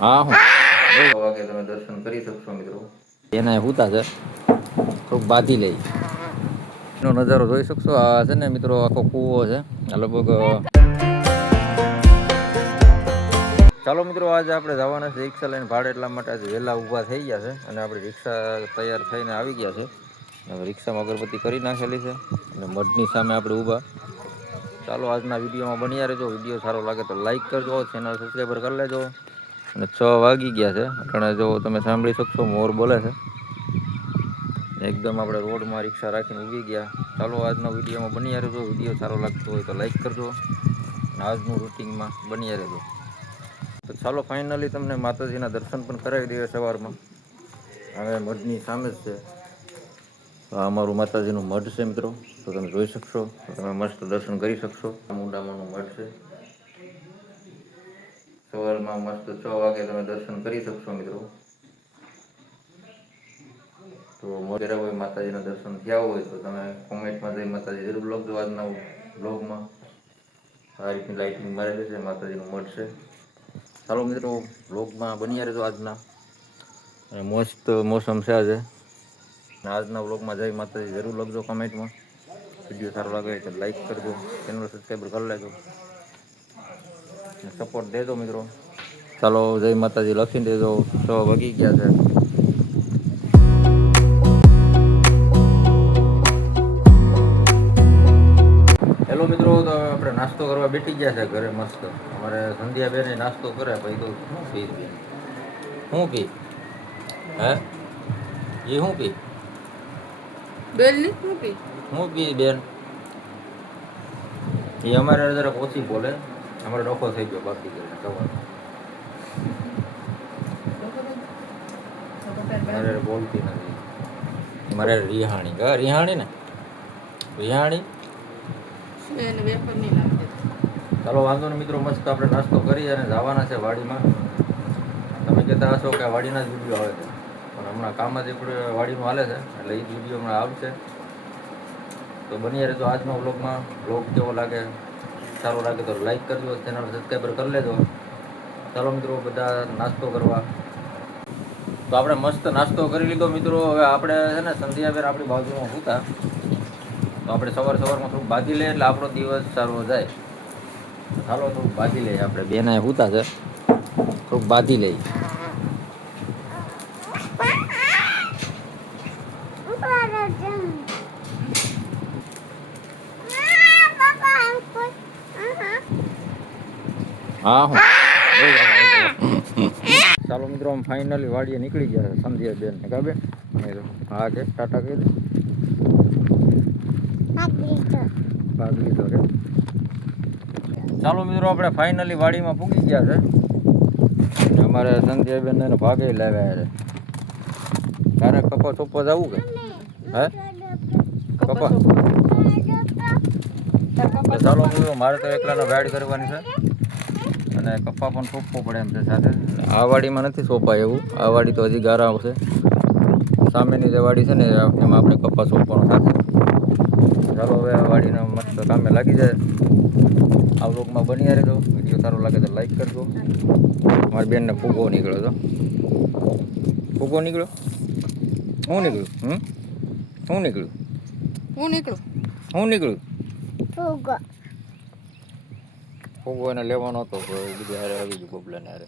હા હું વાગે તમે દર્શન કરી શકશો મિત્રો. એના હુતા છે થોડુંક બાંધી લઈ એનો નજારો જોઈ શકશો. આ છે ને મિત્રો આખો કૂવો છે આ લગભગ. ચાલો મિત્રો આજે આપણે જવાના છે રિક્ષા લઈને ભાડે, એટલા માટે આજે વહેલા ઊભા થઈ ગયા છે અને આપણે રિક્ષા તૈયાર થઈને આવી ગયા છે. હવે રિક્ષામાં અગરબત્તી કરી નાખેલી છે અને મઢની સામે આપણે ઊભા. ચાલો આજના વિડીયોમાં બન્યા રહેજો. વિડીયો સારો લાગે તો લાઈક કરજો, ચેનલ સબસ્ક્રાઈબર કરી લેજો. અને 6 વાગી ગયા છે એટલે જો તમે સાંભળી શકશો મોર બોલે છે. એકદમ આપણે રોડમાં રિક્ષા રાખીને ઊભી ગયા. ચાલો આજના વિડીયોમાં બન્યા રહેજો. વિડીયો સારો લાગતો હોય તો લાઈક કરજો અને આજનું રૂટિનમાં બન્યા રહેજો. તો ચાલો ફાઇનલી તમને માતાજીના દર્શન પણ કરાવી દઈએ સવારમાં. હવે મઢની સામે જ છે. આ અમારું માતાજીનું મઢ છે મિત્રો, તો તમે જોઈ શકશો. તમે મસ્ત દર્શન કરી શકશો. ચામુંડામાનું મઢ છે. સવારમાં મસ્ત 6 વાગે તમે દર્શન કરી શકશો મિત્રો. તો મોટેરા હોય માતાજીના દર્શન થયા હોય તો તમે કોમેન્ટમાં જઈ માતાજી જરૂર લખજો. આજના બ્લોગમાં આ રીતની લાઇટિંગ મારેલી છે, માતાજીનું મઢ છે. ચાલો મિત્રો બ્લોગમાં બન્યા રહેજો આજના. અને મસ્ત મોસમ છે આજે. આજના બ્લોગમાં જય માતાજી જરૂર લખજો કમેન્ટમાં. વિડીયો સારો લાગે તો લાઈક કરજો, ચેનલ સબસ્ક્રાઈબર કરી લેજો, સપોર્ટ દેજો મિત્રો. ચાલો જય માતાજી લખીને દેજો. 6 વાગી ગયા છે. હેલો મિત્રો, તો આપણે નાસ્તો કરવા બેઠી ગયા છે ઘરે મસ્ત. અમારે સંધ્યા બેન નાસ્તો કરે પછી તો શું પી બેન? શું પી? હે એ શું પી? બેન શું પી? શું પી બેન? એ અમારે જરાક ઓછી બોલે. અમારે ડોખો થઈ ગયો બાકી મારે બોલતી નથી. મારે રિહાણી રિહાણી ને રિહાણી. ચાલો વાંધો નહીં મિત્રો, મસ્ત આપણે નાસ્તો કરી અને જવાના છે વાડીમાં. તમે કહેતા હશો કે વાડીના જ વિડીયો આવે છે, પણ હમણાં કામ જ આપણે વાડીમાં હાલે છે એટલે એ જ વિડીયો હમણાં આવશે. તો બની રહેજો આજનો વ્લોગમાં. વ્લોગ કેવો લાગે, સારો લાગે તો લાઈક કરજો, ચેનલ સબસ્ક્રાઈબર કરી લેજો. ચાલો મિત્રો બધા નાસ્તો કરવા. તો આપણે મસ્ત નાસ્તો કરી લીધો મિત્રો. હવે આપણે છે ને સંધ્યાબેન આપણી બાજુમાં હતા, તો આપણે સવારમાં થોડુંક બાંધી લઈએ એટલે આપણો દિવસ સારો જાય. ચાલો થોડુંક બાંધી લઈએ. આપણે બેના હુતા છે, થોડુંક બાંધી લઈએ. હા હું ચાલો મિત્રો આમ ફાઇનલી વાડીએ નીકળી ગયા છે સંધ્યા બેન ને કાબે. હા કે ટાટા કહી દે. ભાગ લીધો કે. ચાલો મિત્રો આપણે ફાઇનલી વાડીમાં પૂગી ગયા છે. અમારે સંધ્યાબેન ને ભાગે લાવ્યા છે. તારે કપા ચોપવા જવું કે હે કપા? ચાલો મિત્રો મારે તો એકલાનો ગાઈડ કરવાની છે અને કપા પણ સોંપવો પડે એમ છે સાથે. આ વાડીમાં નથી સોંપાય એવું. આ વાડી તો હજી ગારા આવશે. સામેની જે વાડી છે ને એમાં આપણે કપા સોંપવાનો સાથે. ચાલો હવે આ વાડીના મસ્ત કામે લાગી જાય. આ વ્લોગમાં બની રહેજો. વિડીયો સારો લાગે તો લાઈક કરજો. મારી બેનને ફૂગો નીકળ્યો હતો. ફૂગો નીકળ્યો? શું નીકળ્યું? શું નીકળ્યું? શું નીકળ્યું? શું નીકળ્યું? ફૂગો એને લેવાનો હતો, બીજા હારે આવી ગયું બબલાને હારે.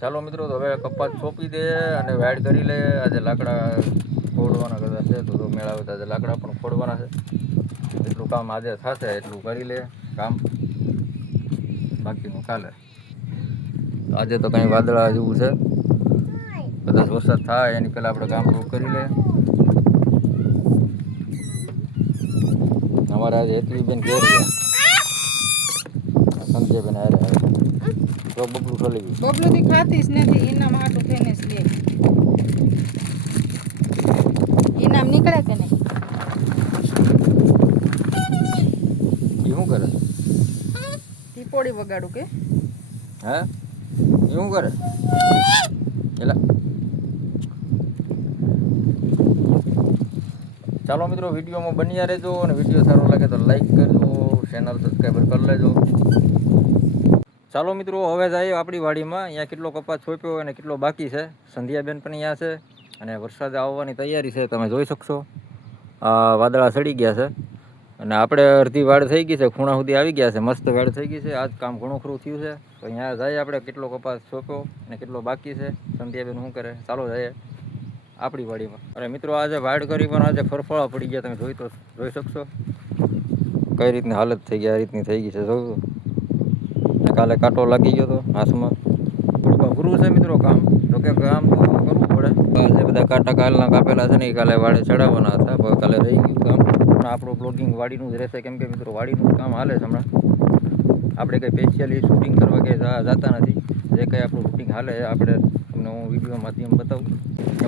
ચાલો મિત્રો તો હવે કપાસ સોંપી દે અને વાડ કરી લે. આજે લાકડા ખોડવાના કદાચ છે તો મેળાવે તો આજે લાકડા પણ ખોડવાના છે. જેટલું કામ આજે થશે એટલું કરી લે કામ, બાકીનું ચાલે. આજે તો કંઈ વાદળા જેવું છે, કદાચ વરસાદ થાય એની પહેલાં આપણે કામ પૂરું કરી લે. અમારે આજે એટલી બેન ઘેર ગયા સંજયબેન હારે તો બબલું ખોલી ગયું. બબલું થી ખાતી જ નથી. ઇનામ હાટું થઈને જ લે. ઇનામ નીકળે કે નહીં? એ શું કરે? ટીપોડી વગાડું કે હે? એ શું કરે? એલા ચાલો મિત્રો વિડીયોમાં બન્યા રહેજો અને વિડીયો સારો લાગે તો લાઈક કરજો, ચેનલ સબસ્ક્રાઈબર કરી લેજો. ચાલો મિત્રો હવે જઈએ આપણી વાડીમાં. અહીંયા કેટલો કપાસ છોપ્યો અને કેટલો બાકી છે. સંધ્યાબેન પણ અહીંયા છે અને વરસાદ આવવાની તૈયારી છે, તમે જોઈ શકશો. વાદળા સડી ગયા છે અને આપણે અડધી વાડ થઈ ગઈ છે, ખૂણા સુધી આવી ગયા છે, મસ્ત વાડ થઈ ગઈ છે. આજ કામ ઘણું ખરું થયું છે. તો અહીંયા જઈએ આપણે કેટલો કપાસ છોપ્યો અને કેટલો બાકી છે, સંધ્યાબેન શું કરે. ચાલો જઈએ આપણી વાડીમાં. અને મિત્રો આજે વાડ કરી પણ આજે ફરફળા પડી ગયા, તમે જોઈ શકશો કઈ રીતની હાલત થઈ ગઈ. આ રીતની થઈ ગઈ છે, જોયું. કાલે કાંટો લાગી ગયો હતો હાથમાં. થોડુંક અઘરું છે મિત્રો કામ, જોકે કામ તો કરવું પડે. જે બધા કાંટા કાલના કાપેલા છે ને એ કાલે વાડે ચડાવવાના હતા, પણ કાલે રહી ગયું કામ. આપણું બ્લોગિંગ વાડીનું જ રહેશે, કેમ કે મિત્રો વાડીનું જ કામ હાલે છે હમણાં. આપણે કંઈ સ્પેશિયલી શૂટિંગ કરવા કે જતા નથી. જે કંઈ આપણું શૂટિંગ હાલે આપણે તમને હું વિડીયો માધ્યમ બતાવું.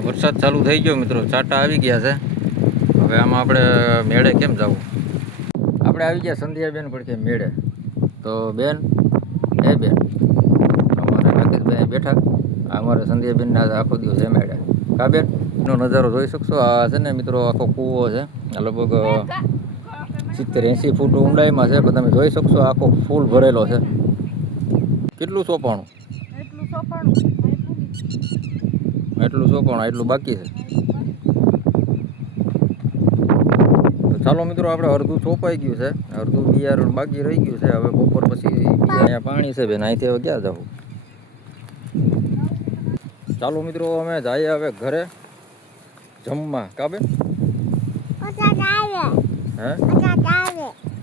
વરસાદ ચાલુ થઈ ગયો મિત્રો, ચાટા આવી ગયા છે. હવે આમાં આપણે મેળે કેમ જવું. આપણે આવી ગયા સંધ્યાબેન પડખે મેળે. તો બેન બેન અમારે રાકેશભાઈ બેઠા. અમારે સંધ્યાબેનને આજે આખો દિવસ જમાડ્યા. કા બેન એનો નજારો જોઈ શકશો. આ છે ને મિત્રો આખો કૂવો છે, લગભગ 70-80 ફૂટ ઊંડાઈમાં છે, પણ તમે જોઈ શકશો આખો ફૂલ ભરેલો છે. કેટલું સોપાણું એટલું બાકી છે. તો ચાલો મિત્રો આપણે અડધું ચોપાઈ ગયું છે, અડધું બિયારણ બાકી રહી ગયું છે. હવે બપોર પછી અહીંયા પાણી છે બેન, અહીંથી હવે ક્યાં જવું. ચાલો મિત્રો અમે જઈએ હવે ઘરે જમવા. કા બેન હે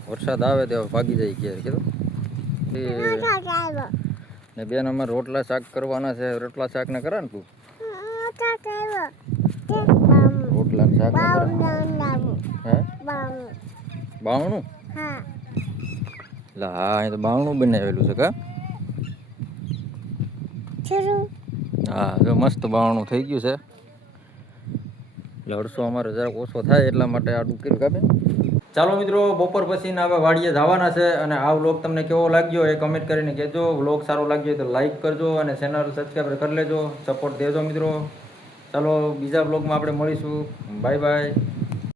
વરસાદ આવે તો ભાગી જાય ઘેર કીધું. ને બેન અમારે રોટલા શાક કરવાના છે. રોટલા શાક ને કરા ને તું રોટલા શાક હે બાવણું. હા અહીં તો બાવણું બનાવેલું છે. કા હા જો મસ્ત બાવણું થઈ ગયું છે. એટલે અડસો અમારે જરાક ઓછો થાય એટલા માટે આડું કર્યું. કા બેન ચાલો મિત્રો બપોર પછી હવે વાડીએ જવાના છે. અને આ વ્લોગ તમને કેવો લાગ્યો એ કમેન્ટ કરીને કહેજો. વ્લોગ સારો લાગ્યો તો લાઈક કરજો અને ચેનલ સબસ્ક્રાઈબ કરી લેજો, સપોર્ટ દેજો મિત્રો. ચાલો બીજા વ્લોગમાં આપણે મળીશું. Bye bye.